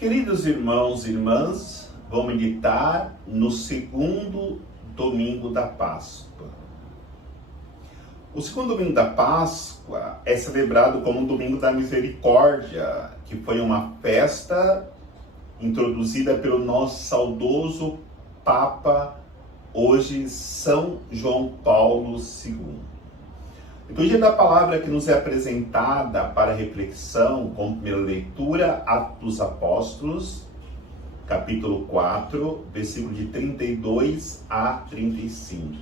Queridos irmãos e irmãs, vamos meditar no segundo domingo da Páscoa. O segundo domingo da Páscoa é celebrado como o Domingo da Misericórdia, que foi uma festa introduzida pelo nosso saudoso Papa, hoje São João Paulo II. A liturgia da palavra que nos é apresentada para reflexão, como primeira leitura, Atos dos Apóstolos, capítulo 4, versículo de 32 a 35.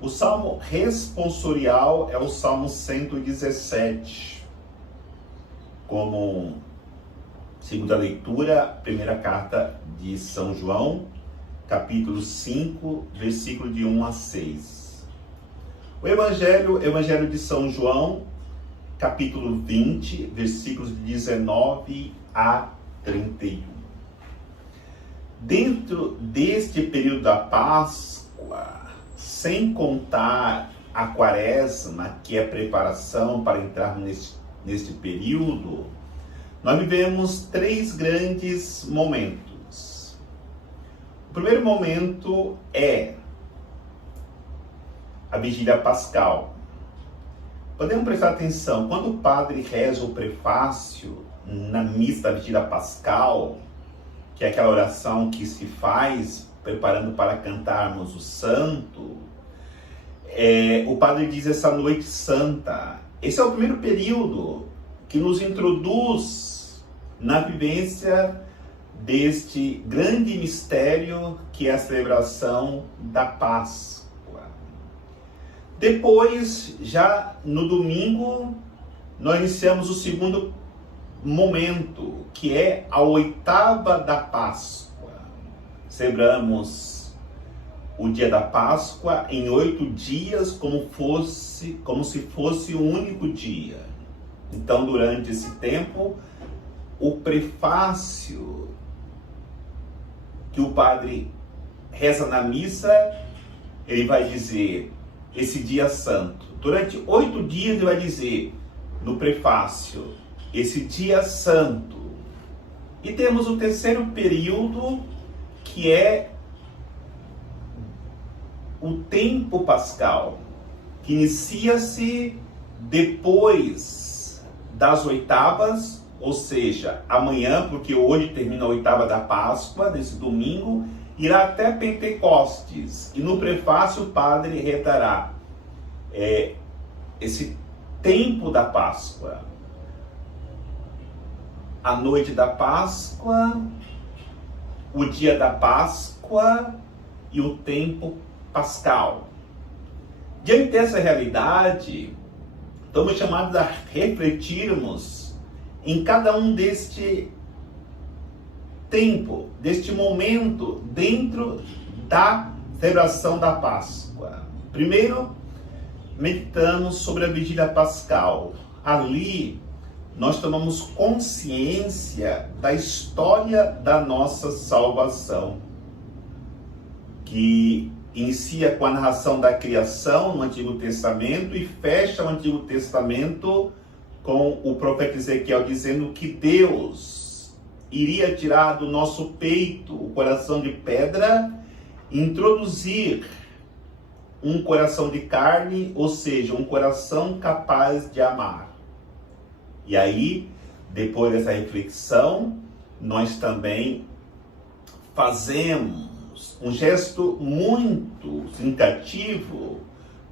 O salmo responsorial é o salmo 117. Como segunda leitura, primeira carta de São João, capítulo 5, versículo de 1 a 6. O Evangelho de São João, capítulo 20, versículos de 19 a 31. Dentro deste período da Páscoa, sem contar a Quaresma, que é preparação para entrar neste período, nós vivemos três grandes momentos. O primeiro momento é a vigília pascal. Podemos prestar atenção, quando o padre reza o prefácio na missa da vigília pascal, que é aquela oração que se faz preparando para cantarmos o santo, o padre diz essa noite santa. Esse é o primeiro período que nos introduz na vivência deste grande mistério que é a celebração da Páscoa. Depois, já no domingo, nós iniciamos o segundo momento, que é a oitava da Páscoa. Celebramos o dia da Páscoa em 8 dias, como se fosse um único dia. Então, durante esse tempo, o prefácio que o padre reza na missa, ele vai dizer esse dia santo. Durante 8 dias ele vai dizer no prefácio esse dia santo. E temos o terceiro período, que é o tempo pascal, que inicia-se depois das oitavas, ou seja, amanhã, porque hoje termina a oitava da Páscoa, nesse domingo, irá até Pentecostes. E no prefácio o padre redará esse tempo da Páscoa. A noite da Páscoa, o dia da Páscoa e o tempo pascal. Diante dessa realidade, estamos chamados a refletirmos em cada um deste tempo, deste momento dentro da celebração da Páscoa. Primeiro, meditamos sobre a vigília pascal. Ali, nós tomamos consciência da história da nossa salvação, que inicia com a narração da criação no Antigo Testamento e fecha o Antigo Testamento com o profeta Ezequiel dizendo que Deus iria tirar do nosso peito o coração de pedra e introduzir um coração de carne, ou seja, um coração capaz de amar. E aí, depois dessa reflexão, nós também fazemos um gesto muito significativo,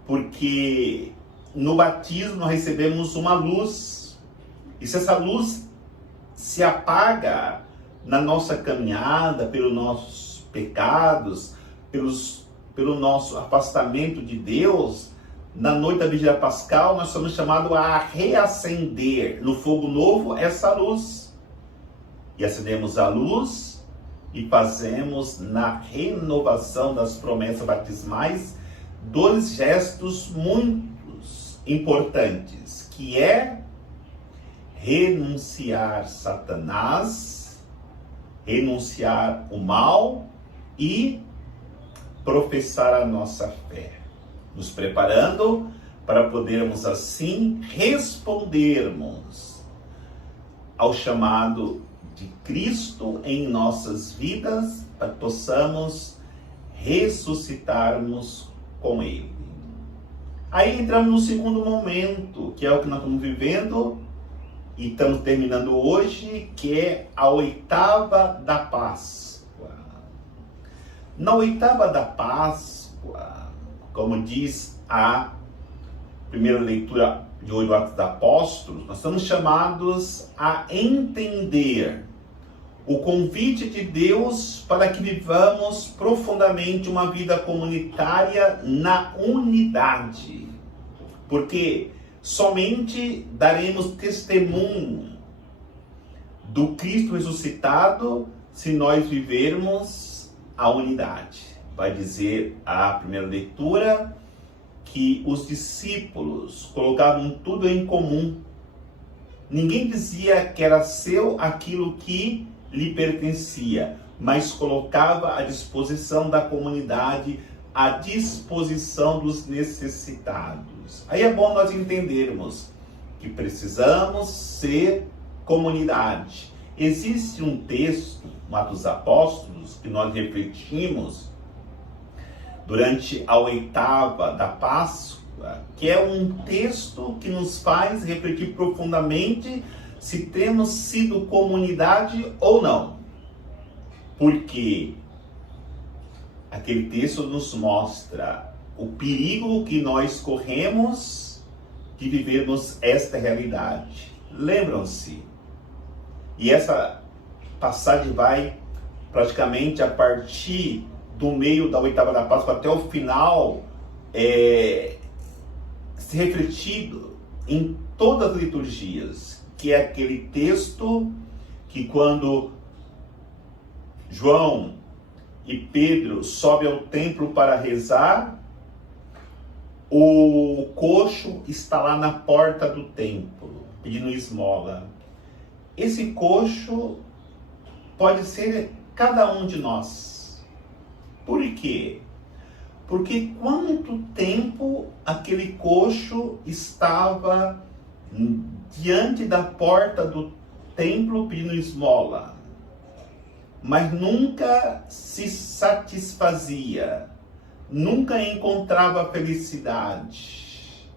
porque no batismo nós recebemos uma luz. E se essa luz se apaga na nossa caminhada, pelos nossos pecados, pelo nosso afastamento de Deus, na noite da vigília pascal nós somos chamados a reacender no fogo novo essa luz. E acendemos a luz e fazemos na renovação das promessas batismais 2 gestos muito importantes, que é renunciar Satanás, renunciar o mal e professar a nossa fé, nos preparando para podermos assim respondermos ao chamado de Cristo em nossas vidas, para que possamos ressuscitarmos com Ele. Aí entramos no segundo momento, que é o que nós estamos vivendo e estamos terminando hoje, que é a oitava da Páscoa. Na oitava da Páscoa, como diz a primeira leitura de hoje do Atos dos Apóstolos, nós estamos chamados a entender o convite de Deus para que vivamos profundamente uma vida comunitária na unidade. Porque somente daremos testemunho do Cristo ressuscitado se nós vivermos a unidade. Vai dizer a primeira leitura que os discípulos colocavam tudo em comum. Ninguém dizia que era seu aquilo que lhe pertencia, mas colocava à disposição da comunidade, à disposição dos necessitados. Aí é bom nós entendermos que precisamos ser comunidade. Existe um texto, no Atos dos Apóstolos, que nós refletimos durante a oitava da Páscoa, que é um texto que nos faz refletir profundamente se temos sido comunidade ou não. Porque aquele texto nos mostra o perigo que nós corremos de vivermos esta realidade. Lembram-se? E essa passagem vai praticamente a partir do meio da oitava da Páscoa até o final, se refletido em todas as liturgias, que é aquele texto que quando João e Pedro sobem ao templo para rezar, o coxo está lá na porta do templo, pedindo esmola. Esse coxo pode ser cada um de nós. Por quê? Porque quanto tempo aquele coxo estava diante da porta do templo pedindo esmola, mas nunca se satisfazia, nunca encontrava felicidade.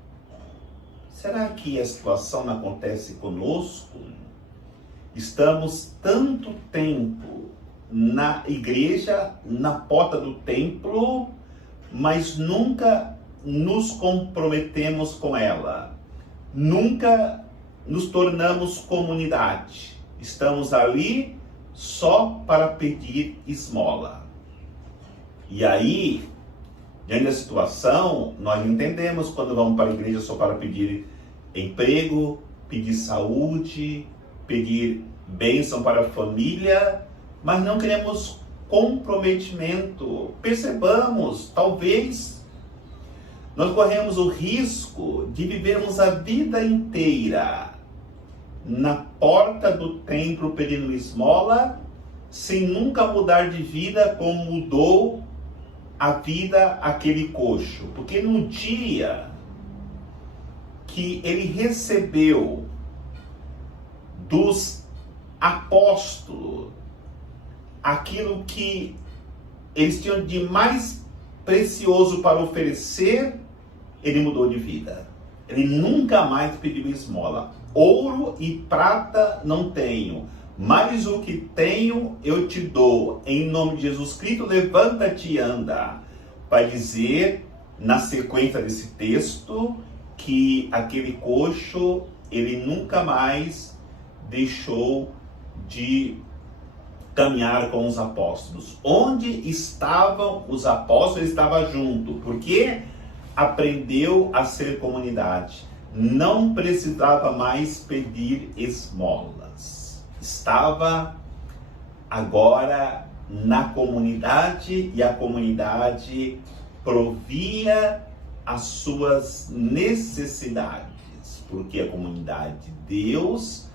Será que a situação não acontece conosco? Estamos tanto tempo na igreja, na porta do templo, mas nunca nos comprometemos com ela. Nunca nos tornamos comunidade. Estamos ali só para pedir esmola. E aí, diante da situação, nós entendemos quando vamos para a igreja só para pedir emprego, pedir saúde, pedir bênção para a família, mas não queremos comprometimento. Percebamos, talvez nós corremos o risco de vivermos a vida inteira na porta do templo pedindo esmola, sem nunca mudar de vida como mudou a vida aquele coxo. Porque no dia que ele recebeu dos apóstolos aquilo que eles tinham de mais precioso para oferecer, ele mudou de vida. Ele nunca mais pediu esmola. Ouro e prata não tenho, mas o que tenho eu te dou. Em nome de Jesus Cristo, levanta-te e anda. Vai dizer, na sequência desse texto, que aquele coxo, ele nunca mais deixou de caminhar com os apóstolos. Onde estavam os apóstolos, ele estava junto, porque aprendeu a ser comunidade. Não precisava mais pedir esmolas. Estava agora na comunidade e a comunidade provia as suas necessidades, porque a comunidade de Deus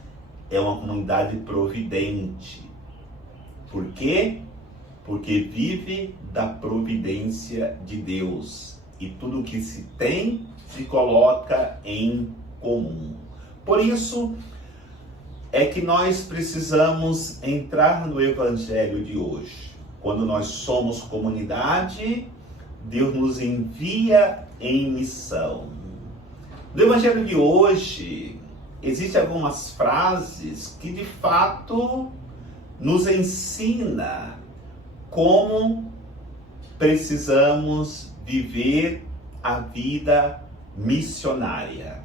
é uma comunidade providente. Por quê? Porque vive da providência de Deus. E tudo que se tem se coloca em comum. Por isso, é que nós precisamos entrar no Evangelho de hoje. Quando nós somos comunidade, Deus nos envia em missão. No Evangelho de hoje, existem algumas frases que de fato nos ensina como precisamos viver a vida missionária.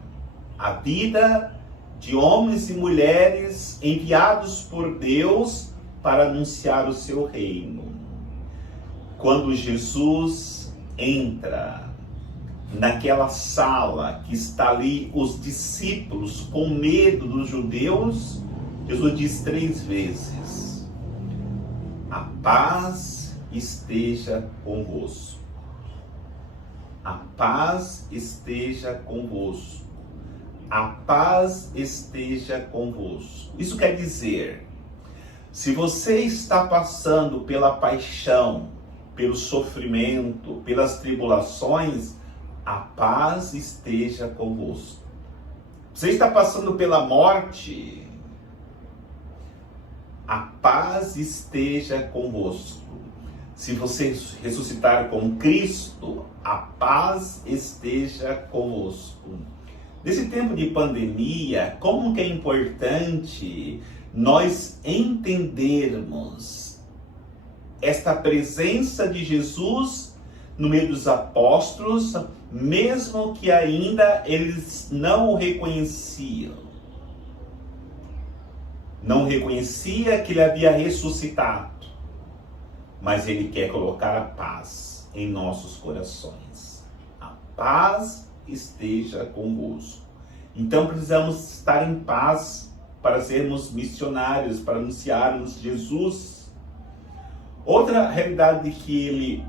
A vida de homens e mulheres enviados por Deus para anunciar o seu reino. Quando Jesus entra naquela sala que está ali os discípulos com medo dos judeus, Jesus diz 3 vezes: a paz esteja convosco. A paz esteja convosco. A paz esteja convosco. Isso quer dizer, se você está passando pela paixão, pelo sofrimento, pelas tribulações, a paz esteja convosco. Você está passando pela morte, a paz esteja convosco. Se você ressuscitar com Cristo, a paz esteja convosco. Nesse tempo de pandemia, como que é importante nós entendermos esta presença de Jesus no meio dos apóstolos, mesmo que ainda eles não o reconheciam. Não reconhecia que ele havia ressuscitado, mas ele quer colocar a paz em nossos corações. A paz esteja convosco. Então precisamos estar em paz para sermos missionários, para anunciarmos Jesus. Outra realidade que ele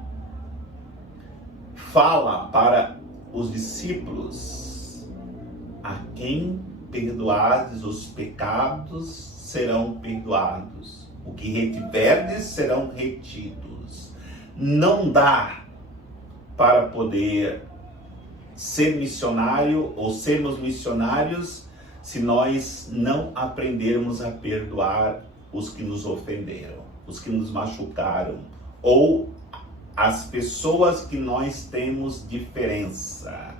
fala para os discípulos: a quem perdoardes os pecados serão perdoados, o que retiverdes serão retidos. Não dá para poder ser missionário ou sermos missionários se nós não aprendermos a perdoar os que nos ofenderam, os que nos machucaram, ou as pessoas que nós temos diferença.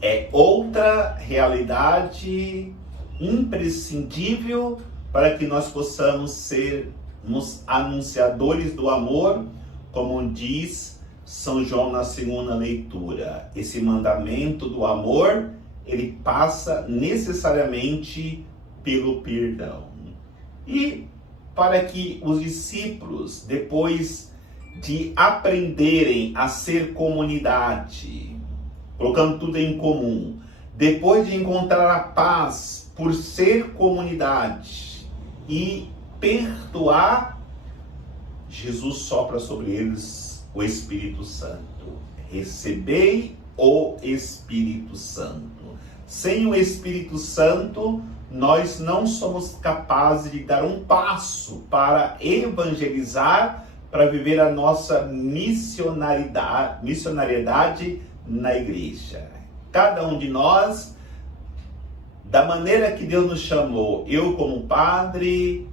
É outra realidade imprescindível para que nós possamos sermos anunciadores do amor, como diz São João na segunda leitura. Esse mandamento do amor, ele passa necessariamente pelo perdão. E para que os discípulos, depois de aprenderem a ser comunidade, colocando tudo em comum, depois de encontrar a paz por ser comunidade e perdoar, Jesus sopra sobre eles o Espírito Santo. Recebei o Espírito Santo. Sem o Espírito Santo, nós não somos capazes de dar um passo para evangelizar, para viver a nossa missionariedade na igreja. Cada um de nós, da maneira que Deus nos chamou, eu como padre,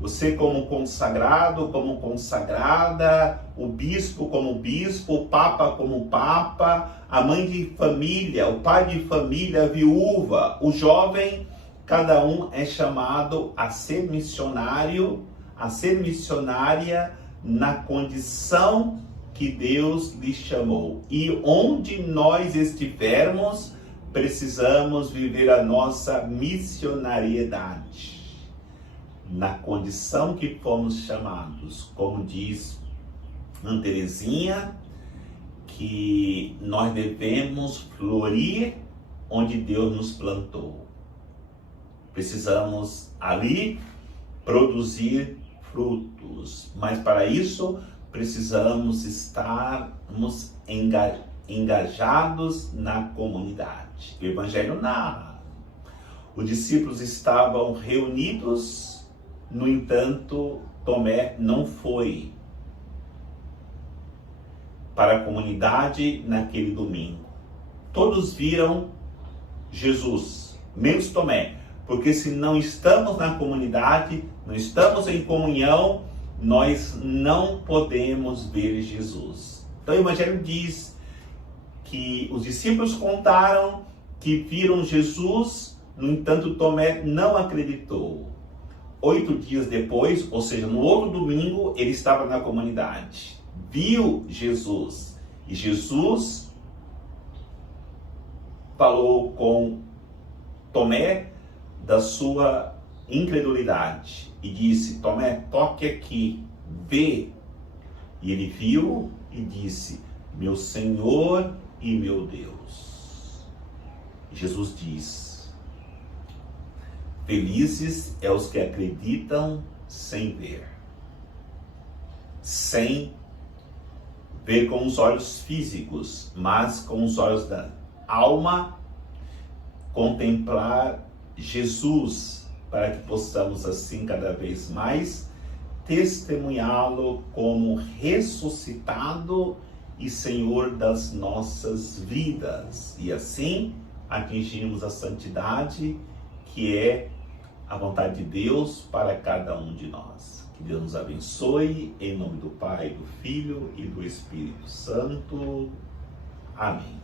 você como consagrado, como consagrada, o bispo como bispo, o papa como papa, a mãe de família, o pai de família, a viúva, o jovem, cada um é chamado a ser missionário, a ser missionária na condição que Deus lhe chamou. E onde nós estivermos, precisamos viver a nossa missionariedade na condição que fomos chamados. Como diz Santa Teresinha, que nós devemos florir onde Deus nos plantou. Precisamos ali produzir frutos, mas para isso precisamos estarmos engajados na comunidade. O Evangelho narra. Os discípulos estavam reunidos, no entanto, Tomé não foi para a comunidade naquele domingo. Todos viram Jesus, menos Tomé, Porque se não estamos na comunidade, não estamos em comunhão, nós não podemos ver Jesus. Então o Evangelho diz que os discípulos contaram que viram Jesus, no entanto Tomé não acreditou. 8 dias depois, ou seja, no outro domingo, ele estava na comunidade, viu Jesus, e Jesus falou com Tomé da sua incredulidade e disse: Tomé, toque aqui, vê. E ele viu e disse: meu Senhor e meu Deus. E Jesus diz: felizes é os que acreditam sem ver. Sem ver com os olhos físicos, mas com os olhos da alma, contemplar Jesus, para que possamos assim cada vez mais testemunhá-lo como ressuscitado e Senhor das nossas vidas. E assim atingirmos a santidade que é a vontade de Deus para cada um de nós. Que Deus nos abençoe, em nome do Pai, do Filho e do Espírito Santo. Amém.